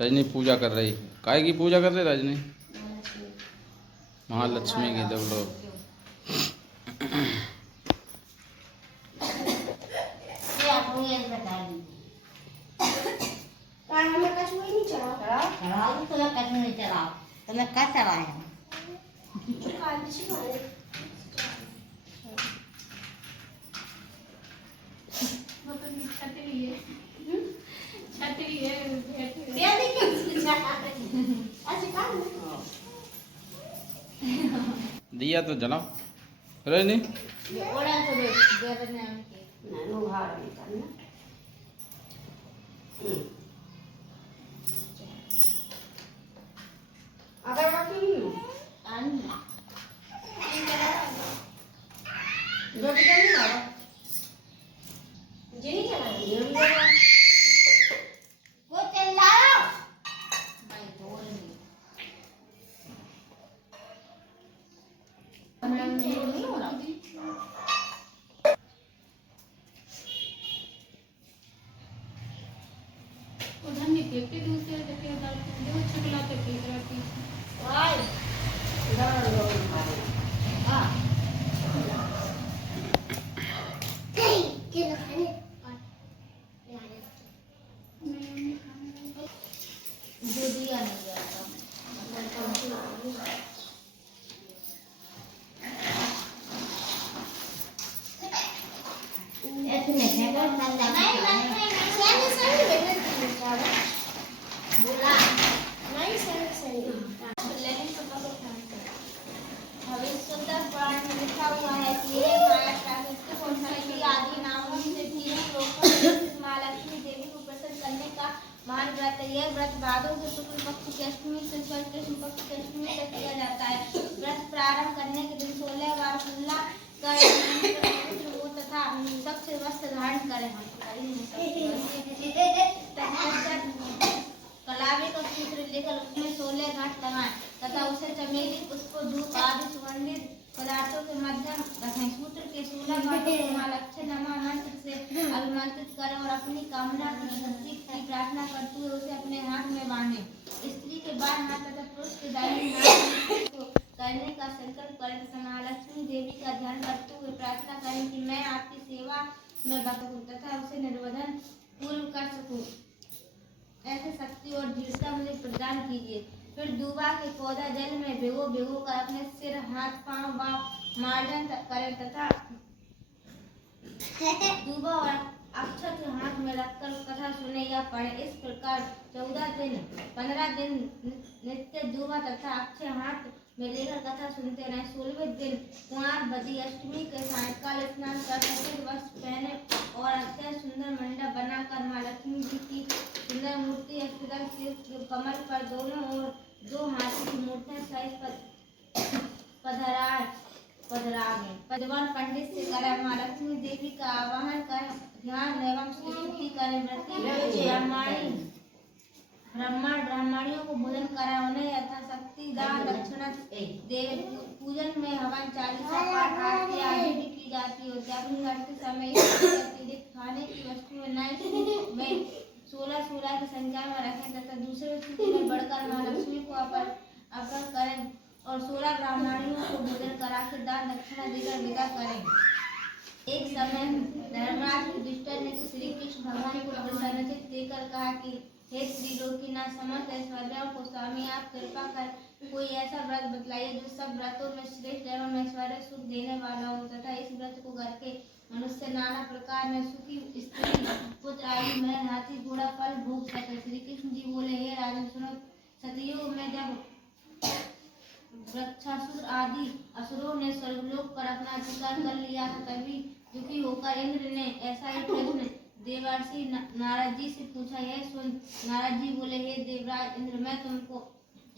रजनी पूजा कर रही। काय की पूजा कर रही रजनी? महालक्ष्मी की। जब लोग तुम्हें क्या चलाया? दिया तो जलाओ रजनी। देखते दूसरे देखते देखो छिपला के देख रहा थी जो दिया नहीं जाता सुंदर पुराण में लिखा हुआ है कि ये माया प्राकृतिक और शक्ति आदि नामों से भी माँ लक्ष्मी देवी को प्रसन्न करने का महान व्रत है। यह व्रत भादों के शुक्ल पक्ष की अष्टमी से कृष्ण पक्ष की अष्टमी तक किया जाता है। व्रत प्रारंभ करने के दिन 16 बार कुल्ला कर वो तथा स्वच्छ वस्त्र धारण करें। कलावे का सूत्र लेकर उसमें 16 गांठ लगाएं तथा उसे चमेली पुष्प धूप आदि सुगंधित पदार्थों के मध्यम रखें। सूत्र के 16 गांठों को माँ लक्ष्मी नमा मंत्र से अभिमंत्रित करें और अपनी कामना की सिद्धि की प्रार्थना करते हुए उसे अपने हाथ में बांधें। स्त्री के बाएं हाथ तथा पुरुष के दाहिने हाथ को करने का संकल्प करें तथा महालक्ष्मी देवी का ध्यान करते हुए प्रार्थना करें कि मैं आपकी सेवा में बकूं तथा उसे निर्वधन पूर्ण कर सकूं। ऐसे शक्ति और दृढ़ता मुझे प्रदान कीजिए। फिर दूबा के पौधा जल में भिगो कर अपने सिर हाथ पांव व मार्जन करें तथा दूबा और अक्षत हाथ में रखकर कथा सुने या पढ़े। इस प्रकार 15 दिन नित्य दूबा तथा अक्षय हाथ में लेकर कथा सुनते रहे। 16वें दिन कुंवार बदी अष्टमी के सायंकाल स्नान कर सफेद वस्त्र पहने और अत्यंत सुंदर मंडप बनाकर माँ लक्ष्मी जी की सुंदर मूर्ति अष्टदल शिव के कमल पर दोनों ओर 2 हाथी की मूर्तियां सहित पधरावे। पदवन पंडित से करें। माँ लक्ष्मी देवी का आवाहन कर ध्यान एवं स्तुति करें। ब्राह्मणियों को भोजन कराएं। उन्हें यथाशक्ति दान दक्षिणा देव। पूजन में हवन चालीसा पाठ आरती आदि भी की जाती है। उद्यापन करते समय अतिरिक्त खाने की वस्तुएं नए में 16 की संख्या में रखें तथा दूसरे स्थिति में बढ़कर माँ लक्ष्मी को अर्पण करें और 16 ब्राह्मणियों को भोजन कराकर दान दक्षिणा देकर विदा करें। एक समय धर्मराज युधिष्ठिर ने श्री कृष्ण भगवान को प्रसन्नचित्त देकर कहा कि हे त्रिलोकीनाथ समस्त ऐश्वर्यों को स्वामी आप कृपा कर कोई ऐसा व्रत बतलाइए जो सब व्रतों में श्रेष्ठ एवं ऐश्वर्य सुख देने वाला हो तथा इस व्रत को करके मनुष्य नाना प्रकार में सुखी स्त्री पुत्र आदि महल हाथी घोड़ा फल भोग सके। श्री कृष्ण जी बोले हे राजन सुनो, सतयुग में जब वृक्षासुर आदि असुरों ने स्वर्गलोक पर अपना अधिकार कर लिया था तभी दुखी होकर इंद्र ने ऐसा ही प्रश्न देवर्षि नारद जी से पूछा। यह सुन नारद जी बोले हे देवराज इंद्र मैं तुमको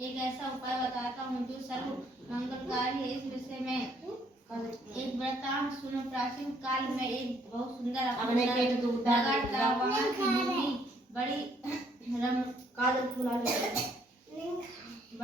एक ऐसा उपाय बताता हूँ जो सर्व मंगलकारी है। इस विषय में एक वृतांत सुनो। प्राचीन काल में एक बहुत सुंदर बड़ी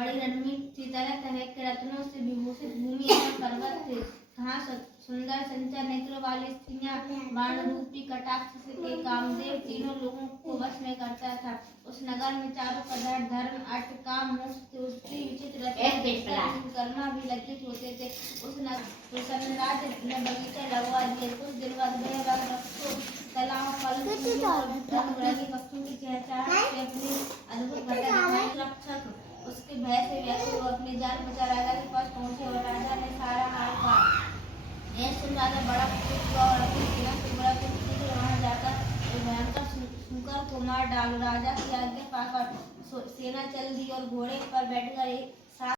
बड़ी रणनीति थी, तरह तरह के रत्नों से विभूषित भूमि एवं पर्वत थे। कहाँ सुंदर संचर नेत्रों वाली स्त्रियां बाण रूपी कटाक्ष के कामदेव तीनों लोगों को वश में करता था। उस नगर में चारों पदार्थ धर्म अर्थ काम मोक्ष थे। उसकी विचित्र कर्मा भी लज्जित होते थे। उस राज्य ने बगीचे लगवा दिए। कुछ दिन बाद वह तालाब फल पक्षियों की चहचहाहट से अपनी अद्भुत रक्षक उसके भय से व्याकुल हुए अपनी जान बचा राजा के पास पहुंचे और राजा ने सारा हाल कहा। यह सुन राजा बड़ा खुश हुआ और अपनी सेना से बड़ा शीघ्र वहां जाकर भयंकर शूकर को मार डालो। राजा की आज्ञा पाकर सेना चल दी और घोड़े पर बैठकर